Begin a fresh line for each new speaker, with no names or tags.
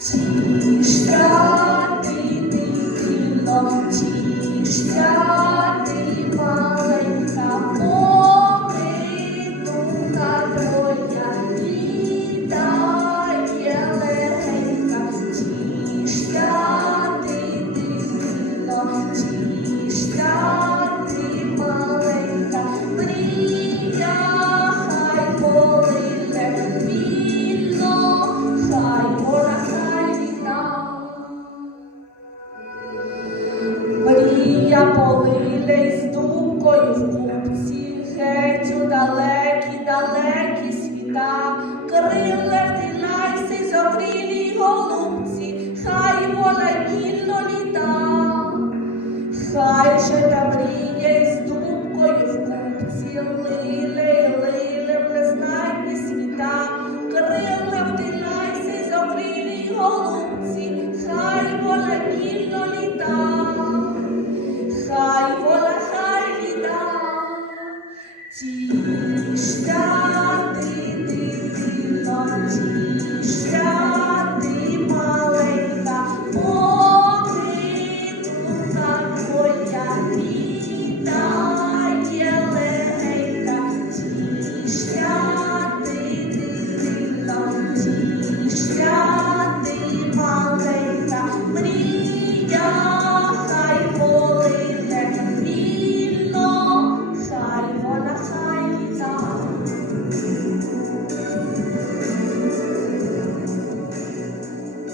Ті ж страти, ти хильно, ті ж страти. В купці, геть у далекі, далекі світа, криле втиляйся й зокрилій голубці, хай вона вільно літа. Хай же та мріє з думкою в купці, лиле, лиле, влезнайки світа, криле втиляйся й зокрилій голубці, хай вона вільно літа. Ті штати ти ти